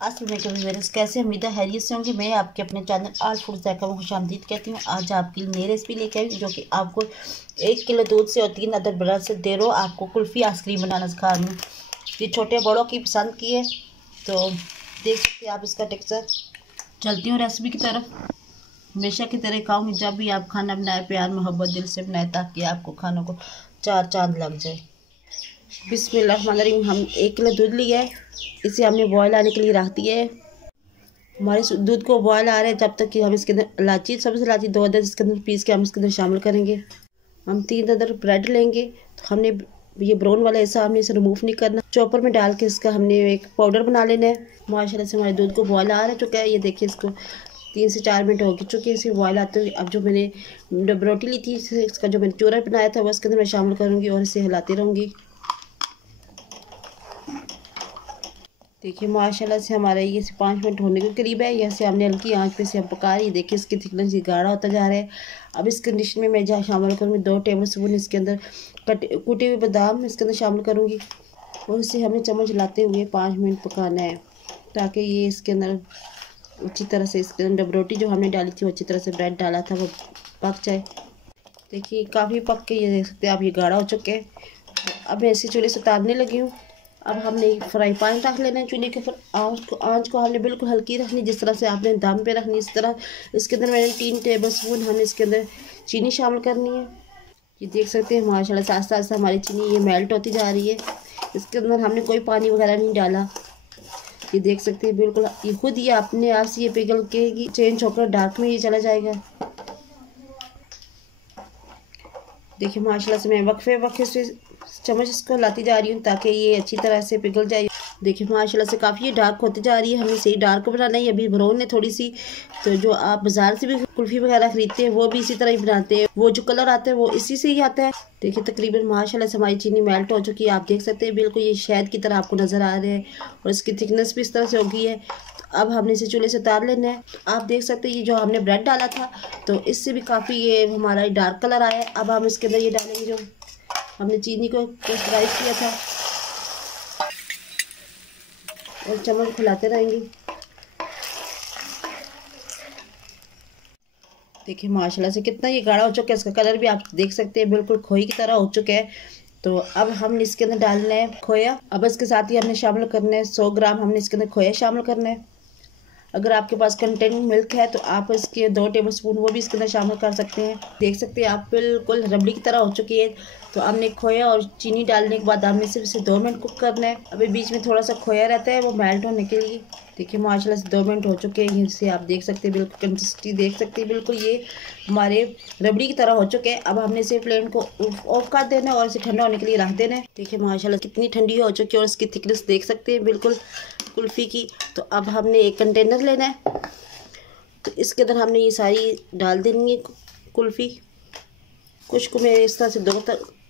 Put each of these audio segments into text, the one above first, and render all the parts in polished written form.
अस्सलाम वालेकुम व्यूअर्स, कैसे उम्मीद है खैरियत से होंगे। मैं आपके अपने चैनल आल फूड ज़ायका में खुशामदीद कहती हूँ। आज आपके लिए नई रेसिपी लेके आई जो कि आपको 1 किलो दूध से और 3 अदद ब्रेड से दे रो आपको कुल्फ़ी आइसक्रीम बनाना सिखा रही हूँ। ये छोटे बड़ों की पसंद की है, तो देख सकते हैं आप इसका टेक्सचर। चलती हूँ रेसिपी की तरफ। हमेशा की तरह कहूँगी, जब भी आप खाना बनाए प्यार मोहब्बत दिल से बनाए, ताकि आपको खानों को चार चांद लग जाए। बिस्मिल्लाहिर्रहमानिर्रहीम। हम 1 किलो दूध लिया है, इसे हमने बॉयल आने के लिए रख दिया है। हमारे दूध को बॉयल आ रहा है जब तक कि हम इसके अंदर इलायची, सब्ज़ इलायची 2 अदद इसके अंदर पीस के हम इसके अंदर शामिल करेंगे। हम 3 अदद ब्रेड लेंगे, तो हमने ये ब्राउन वाला हिस्सा हमने इसे रिमूव नहीं करना। चॉपर में डाल के इसका हमने एक पाउडर बना लेना है। माशाल्लाह से हमारे दूध को बॉयल आ चुका है। ये देखिए, इसको 3 से 4 मिनट हो चुके हैं इसे बॉयल आते हुए। अब जो मैंने रोटी ली थी, इसका जो मैंने चूरा बनाया था वो इसके अंदर मैं शामिल करूँगी और इसे हिलाती रहूँगी। देखिए माशाल्लाह से हमारा ये 5 मिनट होने के करीब है। यहाँ से हमने हल्की आंच पे से हम पका रही। देखिए इसकी थिकनेस ये गाढ़ा होता जा रहा है। अब इस कंडीशन में मैं जहाँ शामिल करूँगी 2 टेबल स्पून इसके अंदर कुटे हुए बादाम इसके अंदर शामिल करूँगी और इसे हमने चम्मच हिलाते हुए 5 मिनट पकाना है, ताकि ये इसके अंदर अच्छी तरह से इसके अंदर रोटी जो हमने डाली थी वो अच्छी तरह से ब्रेड डाला था वो पक जाए। देखिए काफ़ी पक के ये देख सकते हैं आप, ये गाढ़ा हो चुके हैं। अब मैं इसी चूल्हे से उतारने लगी हूँ। अब हमने फ्राई पैन रख लेना है चूल्हे के ऊपर। आंच को हमने बिल्कुल हल्की रखनी, जिस तरह से आपने दम पे रखनी इस तरह। इसके अंदर मैंने 3 टेबल स्पून हमने इसके अंदर चीनी शामिल करनी है। ये देख सकते हैं माशाल्लाह से आस्ता आस्ता हमारी चीनी ये मेल्ट होती जा रही है। इसके अंदर हमने कोई पानी वगैरह नहीं डाला। ये देख सकते हैं बिल्कुल ये खुद ये अपने आप से ये पिघल के चेंज होकर डार्क में ये चला जाएगा। देखिए माशाल्लाह से मैं वक्फे से चम्मच इसको लाती जा रही हूँ ताकि ये अच्छी तरह से पिघल जाए। देखिए माशाल्लाह से काफ़ी डार्क होती जा रही है। हमें सही डार्क बनाना है। अभी ब्राउन है थोड़ी सी, तो जो आप बाज़ार से भी कुल्फ़ी वगैरह खरीदते हैं वो भी इसी तरह ही बनाते हैं। वो जो कलर आता है वो इसी से ही आता है। देखिए तकरीबन माशाल्लाह से हमारी चीनी मेल्ट हो चुकी है। आप देख सकते हैं बिल्कुल ये शहद की तरह आपको नज़र आ रहे हैं और इसकी थिकनेस भी इस तरह से हो गई है। अब हमने इसे चूल्हे से उतार लेना है। आप देख सकते हैं ये जो हमने ब्रेड डाला था तो इससे भी काफ़ी ये हमारा डार्क कलर आया है। अब हम इसके अंदर ये डालेंगे जो हमने चीनी को पेस्टराइज किया था और चम्मच खुलाते रहेंगे। देखिए माशाल्लाह से कितना ये गाढ़ा हो चुका है। इसका कलर भी आप देख सकते हैं बिल्कुल खोए की तरह हो चुका है। तो अब हमने इसके अंदर डालना है खोया। अब इसके साथ ही हमने शामिल करना है 100 ग्राम हमने इसके अंदर खोया शामिल करना है। अगर आपके पास कंटेनिंग मिल्क है तो आप इसके 2 टेबल स्पून वो भी इसके अंदर शामिल कर सकते हैं। देख सकते हैं आप बिल्कुल रबड़ी की तरह हो चुकी है। तो हमने खोया और चीनी डालने के बाद हमने सिर्फ इसे 2 मिनट कुक करना है। अभी बीच में थोड़ा सा खोया रहता है वो मेल्ट होने के लिए। देखिए माशाल्लाह से 2 मिनट हो चुके हैं। इसे आप देख सकते हैं बिल्कुल कंसिस्टेंसी देख सकते हैं बिल्कुल ये हमारे रबड़ी की तरह हो चुके हैं। अब हमने इसे फ्लेम को ऑफ कर देना है और इसे ठंडा होने के लिए रख देना है। देखिए माशाल्लाह कितनी ठंडी हो चुकी है और इसकी थिकनेस देख सकते हैं बिल्कुल कुल्फ़ी की। तो अब हमने एक कंटेनर लेना है, तो इसके अंदर हमने ये सारी डाल देनी है कुल्फ़ी। कुछ को मैं इस तरह से 2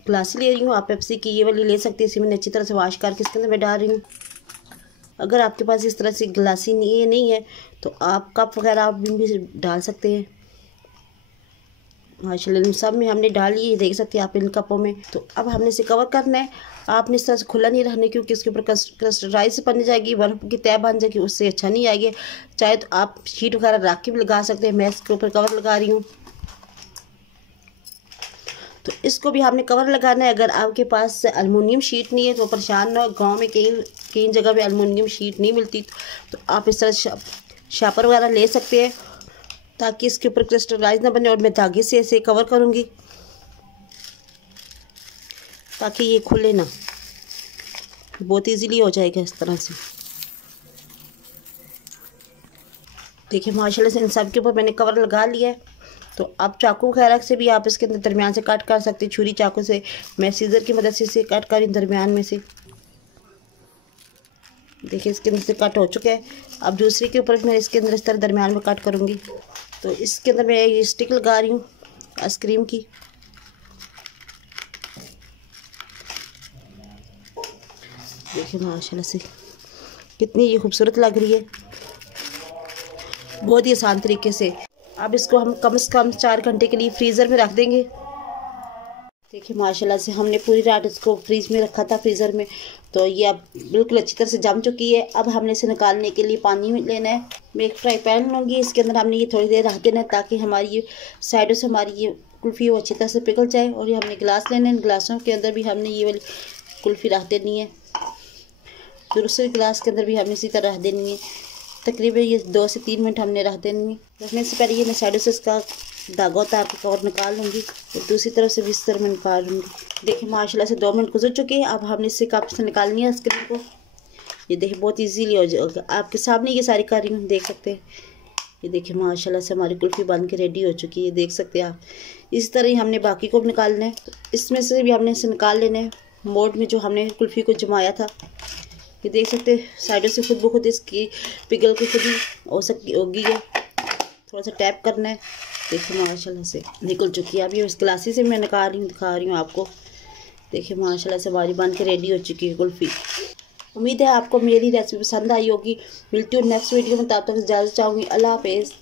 गिलासी ले रही हूँ। आप पेप्सी की ये वाली ले सकते हैं। इसे मैंने अच्छी तरह से वॉश करके इसके अंदर मैं डाल रही हूँ। अगर आपके पास इस तरह से गिलासी नहीं है तो आप कप वगैरह आप भी डाल सकते हैं। माशाल्लाह सब में हमने डाली है, देख सकते हैं आप इन कपों में। तो अब हमने इसे कवर करना है। आपने इस तरह से खुला नहीं रखना, क्योंकि इसके ऊपर क्रिस्टलाइज से बन जाएगी, बर्फ़ की तय बन जाएगी, उससे अच्छा नहीं आएगी। चाहे तो आप शीट वगैरह रख के भी लगा सकते हैं। मैं इसके ऊपर कवर लगा रही हूँ, तो इसको भी हमने कवर लगाना है। अगर आपके पास एलुमिनियम शीट नहीं है तो परेशान ना हो। गाँव में कई जगह पे एलुमिनियम शीट नहीं मिलती, तो आप इस तरह शापर वगैरह ले सकते हैं ताकि इसके ऊपर क्रिस्टलाइज ना बने। और मैं धागे से इसे कवर करूँगी ताकि ये खुले ना, बहुत इजीली हो जाएगा इस तरह से। देखिए माशाल्लाह से इन सब के ऊपर मैंने कवर लगा लिया है। तो अब चाकू वगैरह से भी आप इसके अंदर दरमियान से कट कर सकते हैं। छुरी चाकू से, मैं सीजर की मदद से इसे कट करी दरमियान में से। देखिए इसके अंदर से कट हो चुका है। अब दूसरे के ऊपर मैं इसके अंदर इस तरह दरमियान में कट करूँगी। तो इसके अंदर मैं ये स्टिक लगा रही हूँ आइसक्रीम की। देखिए माशाल्लाह से कितनी ये खूबसूरत लग रही है, बहुत ही आसान तरीके से। अब इसको हम कम से कम 4 घंटे के लिए फ्रीज़र में रख देंगे। देखिए माशाल्लाह से हमने पूरी रात इसको फ्रीज में रखा था, फ्रीज़र में, तो ये अब बिल्कुल अच्छी तरह से जम चुकी है। अब हमने इसे निकालने के लिए पानी में लेना है। मैं एक फ्राई पैन लूँगी, इसके अंदर हमने ये थोड़ी देर रख देना है ताकि हमारी ये साइडों से हमारी ये कुल्फ़ी वो अच्छी तरह से पिघल जाए। और ये हमने गिलास लेने हैं, गिलासों के अंदर भी हमने ये वाली कुल्फ़ी रख देनी है। फिर दूसरे गिलास के अंदर भी हमने इसी तरह रख देनी है। तकरीबन ये 2 से 3 मिनट हमने रख देनी है। रखने से पहले ये मैं साइडों से इसका धागा उतार के कवर निकाल लूँगी और दूसरी तरफ से भी इस तरह मैं निकाल लूँगी। देखिए माशाल्लाह से 2 मिनट गुजर चुके हैं। अब हमने इससे कप से निकालनी है स्क्रीन को। ये देखिए बहुत इजीली हो जाएगा, आपके सामने ये सारी कर रही हूँ, देख सकते हैं। ये देखिए माशाल्लाह से हमारी कुल्फ़ी बन के रेडी हो चुकी है, देख सकते हैं आप। इस तरह ही हमने बाकी को भी निकालना है। तो इसमें से भी हमने इसे निकाल लेना है मोड में जो हमने कुल्फ़ी को जमाया था। ये देख सकते हैं साइडों से खुद ब खुद इसकी पिघल के खुद ही होगी है। थोड़ा सा टैप करना है। देखिए माशाल्लाह से निकल चुकी है। अभी इस गिलासी से मैं निकाल रही हूँ, दिखा रही हूँ आपको। देखिए माशाल्लाह से हमारी बन के रेडी हो चुकी है कुल्फ़ी। उम्मीद है आपको मेरी रेसिपी पसंद आई होगी। मिलती हूँ नेक्स्ट वीडियो में, तब तक इजाज़त चाहूँगी। अल्लाह हाफ़िज़।